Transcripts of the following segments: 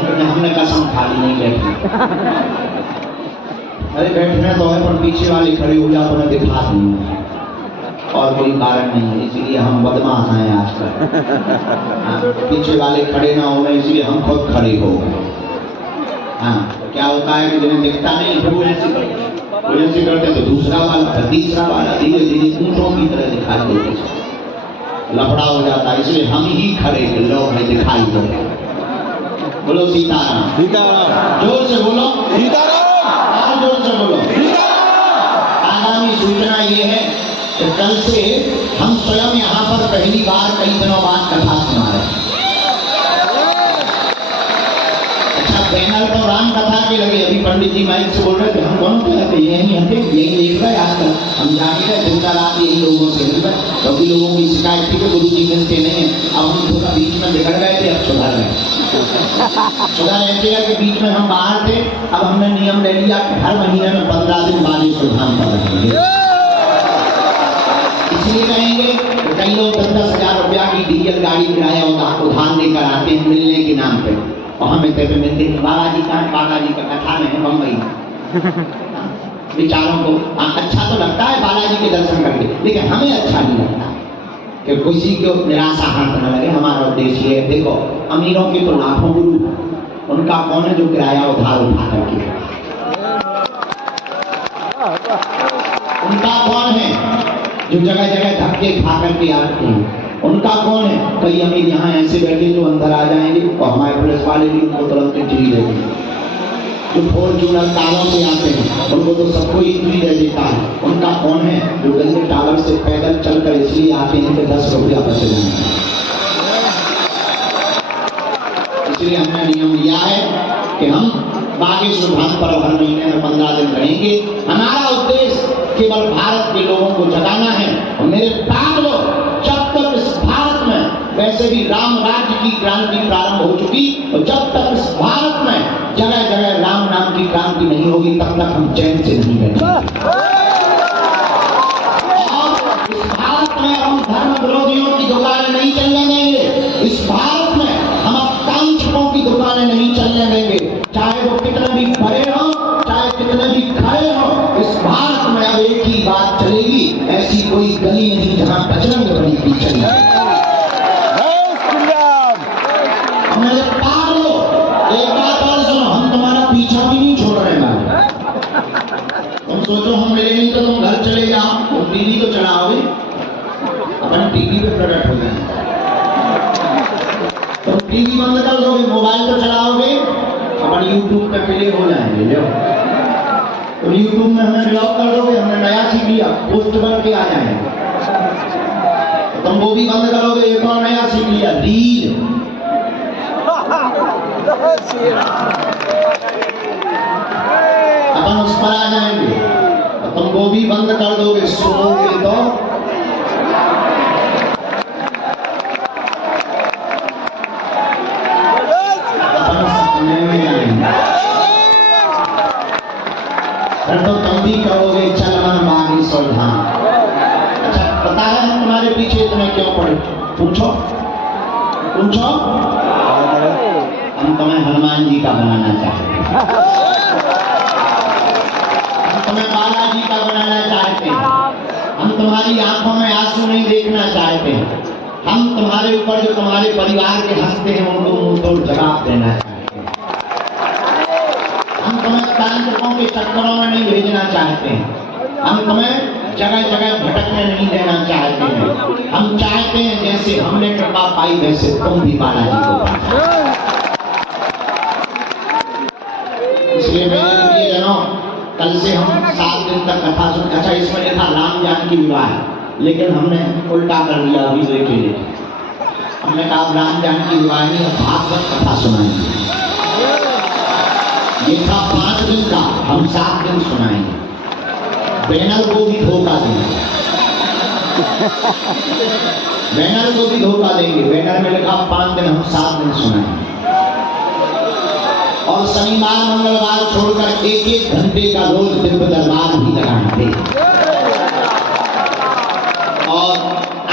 हमने कसम खा ली नहीं बैठी। अरे बैठना तो है पर पीछे वाले खड़े हो जाओ उन्हें दिखा देंगे और कोई कारण नहीं है, इसलिए हम बदमाश हैं आजकल। पीछे वाले खड़े ना हो इसलिए हम खुद खड़े हो गए। हाँ क्या होता है कि जिन्हें दिखता नहीं वो ऐसे करते तो दूसरा वाला फिर तीसरा वाला धीरे धीरे ऊँटों की तरह दिखाई देते लफड़ा हो जाता है, इसलिए हम ही खड़े लोग हैं दिखाई दो। बोलो सीताराम। सीताराम जोर से बोलो। सीताराम और जोर से बोलो। आगामी सूचना ये है कि कल से हम स्वयं यहाँ पर पहली बार कई दिनों बाद कथा सुना रहे हैं। अच्छा बैनर तो राम कथा के लगे, अभी पंडित जी माइक से बोल रहे थे हम कौन कहते यही हटे यही देख रहे आजकल हम जान रहे दिन का रात यही लोगों से मिल रहे, क्योंकि लोगों की शिकायत थी कि गुरु जी मिलते नहीं है। अब हम थोड़ा बीच में बिगड़ गए थे, अब सुधर गए। सुधर ऐसे है कि बीच में हम बाहर थे, अब हमने नियम ले लिया कि हर महीने में 15 दिन बाद ये सुधाम कर रखेंगे। इसलिए कहेंगे कि कई लोग 10,000 रुपया की डीजल गाड़ी किराया उधार लेकर आते हैं मिलने के नाम पे और हमें पे मिलते हैं बालाजी का कथा में है बम्बई। विचारों को अच्छा तो लगता है बालाजी के दर्शन करके, लेकिन हमें अच्छा नहीं लगता कि किसी को निराशा हाथ न लगे। हमारा उद्देश्य है देखो अमीरों के तो लाखों गुरु, उनका कौन है जो किराया उधार उठा करके, उनका कौन है जो जगह जगह धक्के खा करके आते हैं, उनका कौन है। कई अमीर यहाँ ऐसे बैठे जो अंदर आ जाएंगे और हमारे पुलिस वाले भी उनको तुरंत एंट्री देंगे। जो फॉर्च्यूनर कारों से आते हैं उनको तो सबको एंट्री दे देता है। उनका कौन है जो गंदे टावर से पैदल चलकर इसलिए आते हैं कि 10 रुपया बच जाएंगे। इसलिए हमने नियम लिया है कि हम बागेश्वर धाम पर हर महीने में 15 दिन रहेंगे। हमारा उद्देश्य केवल भारत के लोगों को जगाना है। और मेरे पागलों, जब तक इस भारत में वैसे भी राम राज्य की क्रांति प्रारंभ हो चुकी और जब तक इस भारत में जगह जगह राम नाम की क्रांति नहीं होगी तब तक हम चैन से नहीं बैठेंगे। और इस भारत में हम धर्म विरोधियों की दुकानें नहीं चलने देंगे। इस भारत में हम आकांक्षकों की दुकानें नहीं चलने देंगे, चाहे वो कितने भी बड़े हो चाहे कितने भी खड़े हो। इस भारत में अब एक ही बात चलेगी, ऐसी कोई गली नहीं जहां बजरंग बली की चलेगी। मेरे पागलों, एक बात और सुनो, हम तुम्हारा पीछा भी नहीं छोड़ रहे हैं। तुम सोचो हम मिले नहीं तो तुम घर चले जाओ, तुम टीवी तो चलाओगे, अपन टीवी पे प्रकट हो जाए। तुम टीवी बंद कर दोगे, मोबाइल तो चलाओगे, अपन यूट्यूब पे प्ले हो जाएंगे। लो तो यूट्यूब में हमें ब्लॉक कर दोगे, हमने नया सीख लिया, पोस्ट बन के आ जाएंगे। तुम वो भी बंद करोगे, एक और नया सीख लिया, रील। अपन उस पर आ जाएंगे। तुम वो भी बंद कर दोगे, सुनोगे तो फिर तो तुम भी कहोगे चल मन बागेश्वर धाम। अच्छा पता है हम तुम्हारे पीछे इतने क्यों पड़े? पूछो पूछो। हम तुम्हें हनुमान जी का बनाना चाहते हैं, हम तुम्हें बालाजी का बनाना चाहते हैं, हम तुम्हारी आंखों में आंसू नहीं देखना चाहते हैं, हम तुम्हारे ऊपर जो तुम्हारे परिवार के हंसते हैं उनको मुंह तोड़ जवाब देना चाहते हैं। हम तुम्हें तांत्रिकों के चक्करों में नहीं भेजना चाहते हैं, हम तुम्हें जगह जगह भटकने नहीं देना चाहते हैं। हम चाहते हैं जैसे हमने कृपा पाई वैसे तुम भी बालाजी को पाओ। इसलिए मेरे प्रिय जनों, कल से हम 7 दिन तक कथा सुन। अच्छा इसमें लिखा राम जानकी विवाह, लेकिन हमने उल्टा कर दिया। अभी देखिए हमने कहा राम जानकी विवाह नहीं, भागवत कथा सुनाएंगे। ये था 5 दिन का, हम 7 दिन सुनाएंगे। बैनर को भी धोखा देंगे, बैनर को भी धोखा देंगे। बैनर में लिखा 5 दिन, हम 7 दिन सुनाएंगे। और शनिवार मंगलवार छोड़कर 1-1 घंटे का रोज दिव्य दरबार भी लगाएंगे। और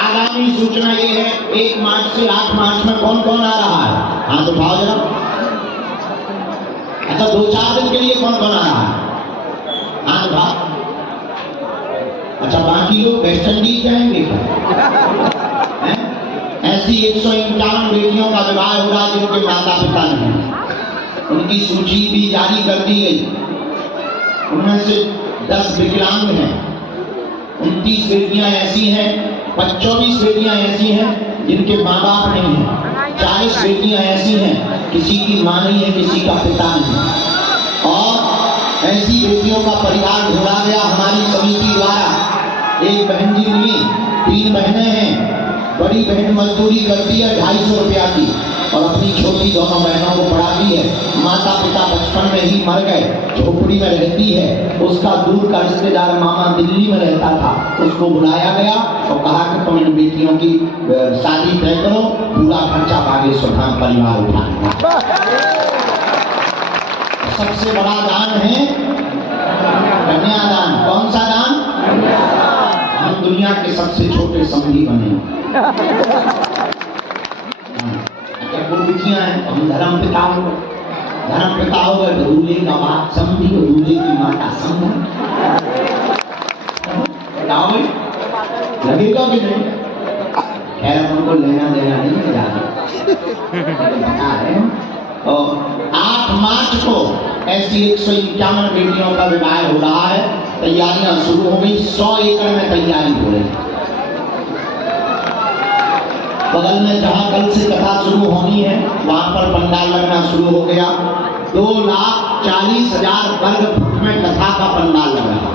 आगामी सूचना ये है 1 मार्च से 8 मार्च में कौन कौन आ रहा है? हाथ उठाओ जरा। अच्छा 2-4 दिन के लिए कौन बना रहा है? हाँ भाई, अच्छा बाकी लोग वेस्ट इंडीज जाएंगे क्या? ऐसी 151 बेटियों का विवाह हो रहा है जिनके माता पिता नहीं, उनकी सूची भी जारी कर दी गई। उनमें से 10 विकलांग हैं, 29 बेटियां ऐसी हैं, 24 बेटियां ऐसी हैं जिनके माँ बाप नहीं हैं, 40 बेटियां ऐसी हैं किसी की माँ नहीं है, किसी का पिता नहीं। और ऐसी बेटियों का परिवार ढूंढा गया हमारी समिति द्वारा। एक बहन जी मिली, 3 बहनें हैं। बड़ी बहन मजदूरी करती है 250 रुपया की और अपनी छोटी दोनों बहनों को पढ़ाती है। माता पिता बचपन में ही मर गए, झोपड़ी में रहती है। उसका दूर का रिश्तेदार मामा दिल्ली में रहता था, उसको बुलाया गया और कहा कि तुम इन बेटियों की शादी तय करो, पूरा खर्चा बागेश्वर धाम परिवार उठाएगा। सबसे बड़ा दान है कन्यादान। कौन सा दान? हम दुनिया के सबसे छोटे समधी बने। बेटियां हैं, हम धर्म पिता हो गए। धर्म पिता हो गए तो दूल्हे का बाप समधी और दूल्हे की माता समधी। लगेगा कि नहीं? खैर हमको लेना देना नहीं है बता रहे। और 8 मार्च को ऐसी 151 बेटियों का विवाह हो रहा है। तैयारियां शुरू हो गई, 100 एकड़ में तैयारी हो रही है। बगल में जहाँ कल से कथा शुरू होनी है वहां पर पंडाल लगना शुरू हो गया। 2,40,000 वर्ग फुट में कथा का पंडाल लग रहा।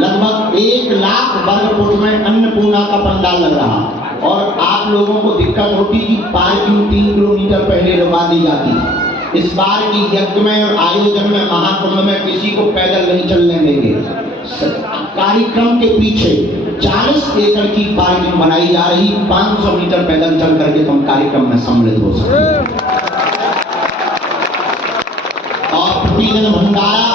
लगभग 1 लाख वर्ग फुट में अन्नपूर्णा का पंडाल लग रहा। और आप लोगों को दिक्कत होती कि पार्किंग 3 किलोमीटर पहले रुका दी जाती। इस बार की यज्ञ में और आयोजन में महाकुंभ में किसी को पैदल नहीं चलने देंगे। कार्यक्रम के पीछे 40 एकड़ की पार्किंग बनाई जा रही। 500 मीटर पैदल चल करके तुम कार्यक्रम में सम्मिलित हो सकते। और प्रतिदिन भंडारा,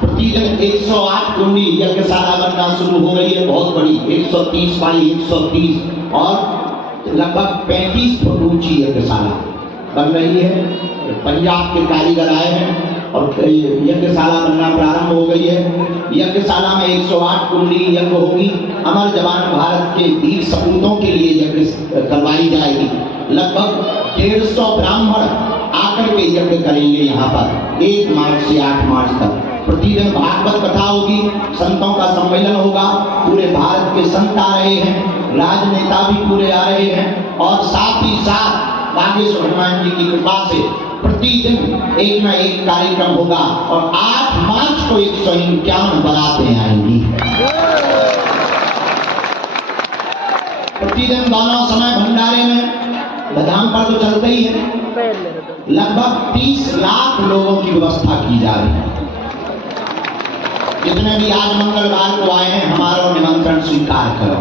प्रतिदिन 108 कुंडी यज्ञशाला बनना शुरू हो गई है, बहुत बड़ी, 130 बाई 130 और लगभग 35 फुट ऊंची यज्ञशाला बन रही है। पंजाब के कारीगर आए हैं और यज्ञशाला बनना प्रारंभ हो गई है। यज्ञशाला में 108 कुंडी यज्ञ होगी। अमर जवान भारत के वीर सपूतों के लिए यज्ञ करवाई जाएगी। लगभग 150 ब्राह्मण आकर के यज्ञ करेंगे यहाँ पर 1 मार्च से 8 मार्च तक। प्रतिदिन भागवत कथा होगी, संतों का सम्मेलन होगा। पूरे भारत के संत आ रहे हैं, राजनेता भी पूरे आ रहे हैं और साथ ही साथ बागेश्वर हनुमान जी की कृपा से प्रतिदिन एक न एक कार्यक्रम होगा। और 8 मार्च को 151 बारातें आएंगी। प्रतिदिन दोनों समय भंडारे में बदाम पर तो चलते ही है। लगभग 30 लाख लोगों की व्यवस्था की जा रही है। जितने भी आज मंगलवार को आए हैं, हमारा निमंत्रण स्वीकार करो।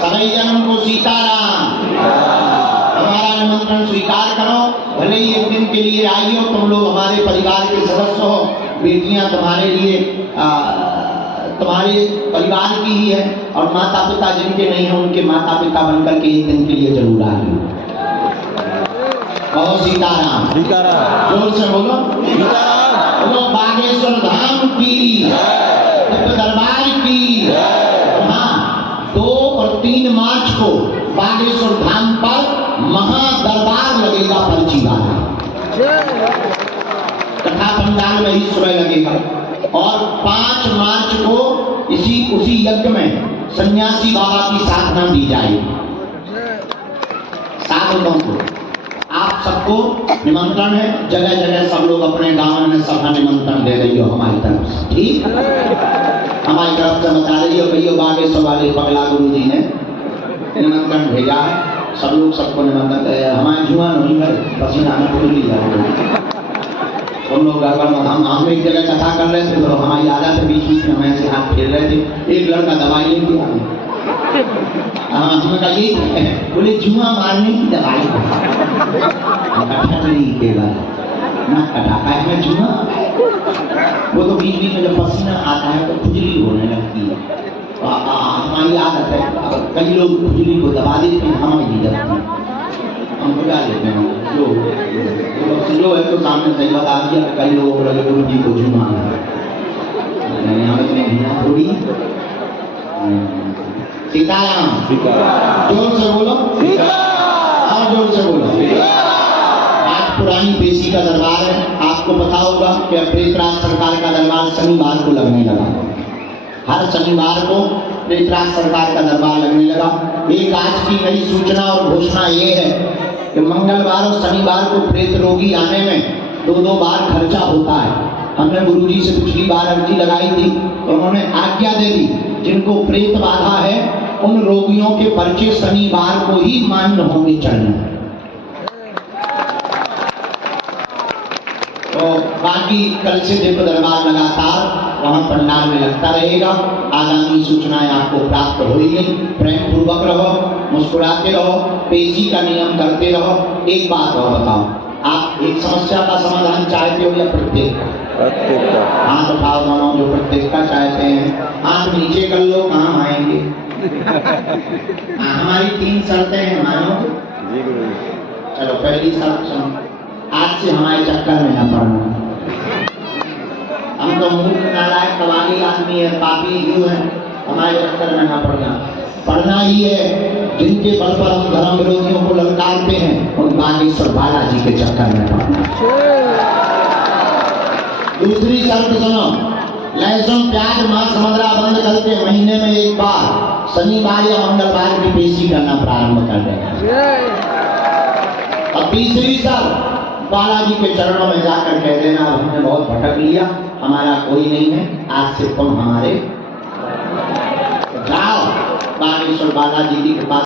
सभी जन्म को सीताराम। हमारा निमंत्रण स्वीकार करो। भले ही एक दिन के लिए आई हो, तुम लोग हमारे परिवार के सदस्य हो। बेटियां तुम्हारे लिए तुम्हारे परिवार की ही है और माता पिता जिनके नहीं है उनके माता पिता बनकर के एक दिन के लिए जरूर आई हो। कहो सीताराम। सीताराम। जोर से बोलो सीताराम। बोलो बागेश्वर धाम की, दरबार की। हाँ, 2 और 3 मार्च को बागेश्वर धाम पर महादरबार लगेगा पर्ची वाला। कथा पंडाल में ही सुबह लगेगा। और 5 मार्च को उसी यज्ञ में सन्यासी बाबा की साधना दी जाएगी। साधकों को आप सबको निमंत्रण है। जगह जगह सब लोग अपने गांव में सभा निमंत्रण दे रही हो हमारी तरफ से। ठीक, हमारी तरफ से बता रही हो भैया बागेश्वर वाले पगला गुरु जी ने निमंत्रण भेजा है। सब लोग सबको निमंत्रण। हमारे जुआ नहीं है, पसीना में खुल लिया। हम लोग हम एक जगह कथा कर रहे थे तो हमारी आदत है बीच बीच में हम ऐसे हाथ फेर रहे थे। एक लड़का दवाई लेके आ गया। हमने कहा ये बोले जुआ मारने की दवाई ना कटा है जुआ। वो तो बीच बीच में जब पसीना आता है तो खुजली होने लगती है। हमारी आदत है, कई लोग खुजली को दबा देते हैं, हम नहीं दबाते, हम बुला लेते हैं। जो सामने सही बता दिया कि कई लोगों को लगे गुरु जी को जुमा थोड़ी। सीताराम, जोर से बोलो, और जोर से बोलो। आज पुरानी पेशी का दरबार है। आपको पता होगा कि अब प्रेतराज सरकार का दरबार शनिवार को लगने लगा। हर शनिवार को प्रेतराज सरकार का दरबार लगने लगा। एक आज की नई सूचना और घोषणा ये है कि मंगलवार और शनिवार को प्रेत रोगी आने में 2-2 बार खर्चा होता है। हमने गुरुजी से पिछली बार अर्जी लगाई थी तो उन्होंने आज्ञा दे दी, जिनको प्रेत बाधा है उन रोगियों के पर्चे शनिवार को ही मान्य होंगे चलने। तो बाकी कल से देखो दरबार लगातार वहाँ पंडाल में लगता रहेगा। आगामी सूचनाएं आपको प्राप्त होगी। प्रेम पूर्वक रहो, मुस्कुराते रहो, पेशी का नियम करते रहो। एक बात और बताओ, आप एक समस्या का समाधान चाहते हो या प्रत्येक का? हाथ उठाओ दोनों जो प्रत्येक का चाहते हैं। हाथ नीचे कर लो, कहाँ आएंगे? हमारी 3 शर्तें हैं, मानो। चलो पहली शर्त सुनो, आज से हमारे चक्कर में न पड़ना। हम तो मूर्ख नालायक कबाड़ी आदमी है, पापी हिंदू है, हमारे चक्कर में न पड़ना। पढ़ना ही है जिनके बल पर हम धर्म विरोधियों को ललकारते हैं, उन बागेश्वर बालाजी के चक्कर में पड़ना। दूसरी शर्त सुनो, लहसुन प्याज मांस मदिरा बंद करके महीने में एक बार शनिवार या मंगलवार की पेशी करना प्रारंभ कर देना। और तीसरी शर्त, बालाजी के चरणों में जाकर कह देना, हमने बहुत भटक लिया, हमारा कोई नहीं है, आज से तुम हमारे। जाओ बागेश्वर बालाजी की कृपा